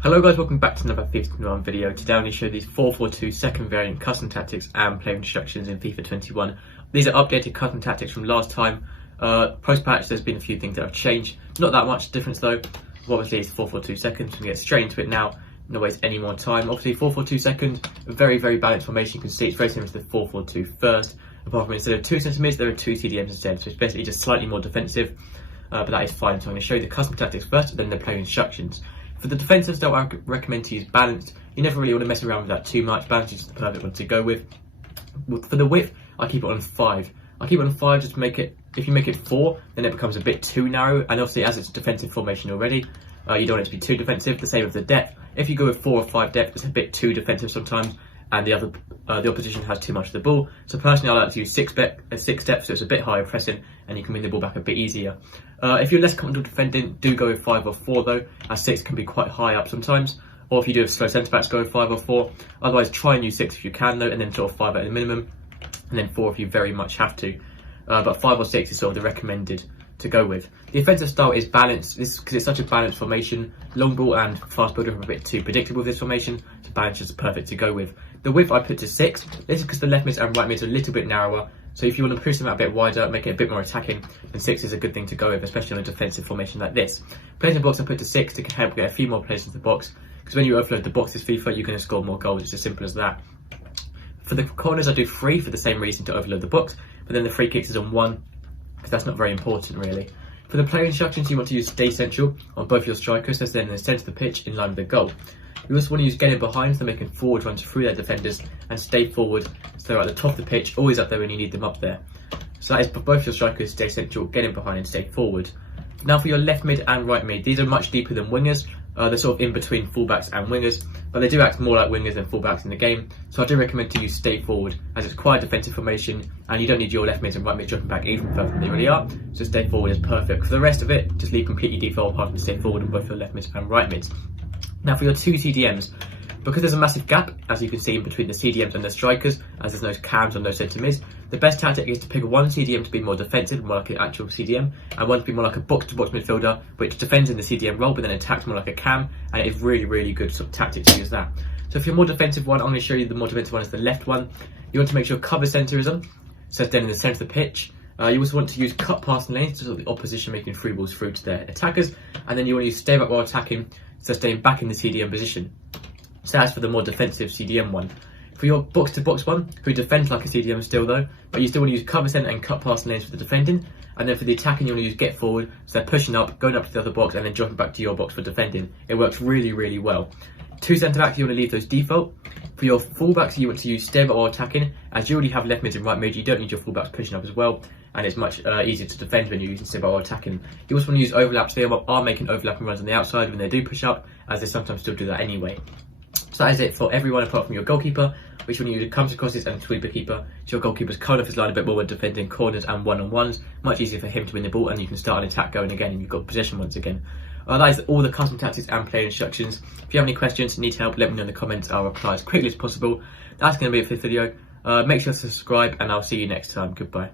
Hello guys, welcome back to another FIFA 21 video. Today I'm going to show these 4-4-2 second variant custom tactics and player instructions in FIFA 21. These are updated custom tactics from last time. Post-patch there's been a few things that have changed. Not that much difference though. Obviously it's 4-4-2 second, so I'm going to get straight into it now. No waste any more time. Obviously 4-4-2 second, a very balanced formation. You can see it's very similar to the 4-4-2 first. Apart from instead of 2 centre mids, there are 2 CDMs instead. So it's basically just slightly more defensive, but that is fine. So I'm going to show you the custom tactics first, and then the player instructions. For the defensive style, I recommend to use balanced. You never really want to mess around with that too much. Balanced is just the perfect one to go with. For the width, I keep it on 5. I keep it on 5 just to make it, if you make it 4, then it becomes a bit too narrow. And obviously, as it's a defensive formation already, you don't want it to be too defensive. The same with the depth. If you go with 4 or 5 depth, it's a bit too defensive sometimes, and the opposition has too much of the ball. So personally, I like to use 6 depth, so it's a bit higher pressing, and you can win the ball back a bit easier. If you're less comfortable defending, do go with 5 or 4 though, as 6 can be quite high up sometimes. Or if you do have slow centre backs, go with 5 or 4. Otherwise, try and use 6 if you can though, and then sort of 5 at a minimum, and then 4 if you very much have to. But 5 or 6 is sort of the recommended to go with. The offensive style is balanced. This because it's such a balanced formation. Long ball and fast builder are a bit too predictable with this formation, so balance is perfect to go with. The width I put to 6. This is because the left mids and right mids are a little bit narrower. So if you want to push them out a bit wider, make it a bit more attacking, then 6 is a good thing to go with, especially on a defensive formation like this. Players in the box I put to 6 to help get a few more players into the box, because when you overload the box this FIFA, you're going to score more goals. It's as simple as that. For the corners I do 3 for the same reason, to overload the box, but then the free kicks is on 1, because that's not very important really. For the player instructions, you want to use stay central on both your strikers, as they're in the centre of the pitch in line with the goal. You also want to use getting behind, so making forward runs through their defenders, and stay forward, so they're at the top of the pitch, always up there when you need them up there. So that is for both your strikers, stay central, getting behind and stay forward. Now for your left mid and right mid, these are much deeper than wingers. They're sort of in between fullbacks and wingers, but they do act more like wingers than fullbacks in the game. So I do recommend to use stay forward, as it's quite a defensive formation, and you don't need your left mids and right mids dropping back even further than they really are. So stay forward is perfect. For the rest of it, just leave completely default apart from stay forward on both your left mids and right mids. Now for your 2 CDMs, because there's a massive gap, as you can see, in between the CDMs and the strikers, as there's no cams or no centre mids, the best tactic is to pick one CDM to be more defensive, more like an actual CDM, and one to be more like a box-to-box midfielder, which defends in the CDM role, but then attacks more like a cam, and it is really good sort of tactic to use that. So if you're more defensive one, I'm going to show you the more defensive one is the left one. You want to make sure cover centrism, so then in the centre of the pitch. You also want to use cut passing lanes to stop the opposition making free balls through to their attackers, and then you want to use stay back while attacking, so staying back in the CDM position. So that's for the more defensive CDM one. For your box-to-box one, who defends like a CDM still though, but you still want to use cover centre and cut passing lanes for the defending, and then for the attacking you want to use get forward, so they're pushing up, going up to the other box, and then dropping back to your box for defending. It works really well. 2 centre backs, you want to leave those default. For your fullbacks, you want to use stay back while attacking, as you already have left mids and right mids, you don't need your fullbacks pushing up as well, and it's much easier to defend when you're using stay back while attacking. You also want to use overlaps. They are making overlapping runs on the outside when they do push up, as they sometimes still do that anyway. So that is it for everyone apart from your goalkeeper, which when you use comes across this and sweeper keeper. So your goalkeeper's kind of his line a bit more when defending corners and one-on-ones. Much easier for him to win the ball, and you can start an attack going again, and you've got possession once again. That is all the custom tactics and player instructions. If you have any questions, need help, let me know in the comments. I'll reply as quickly as possible. That's going to be it for this video. Make sure to subscribe, and I'll see you next time. Goodbye.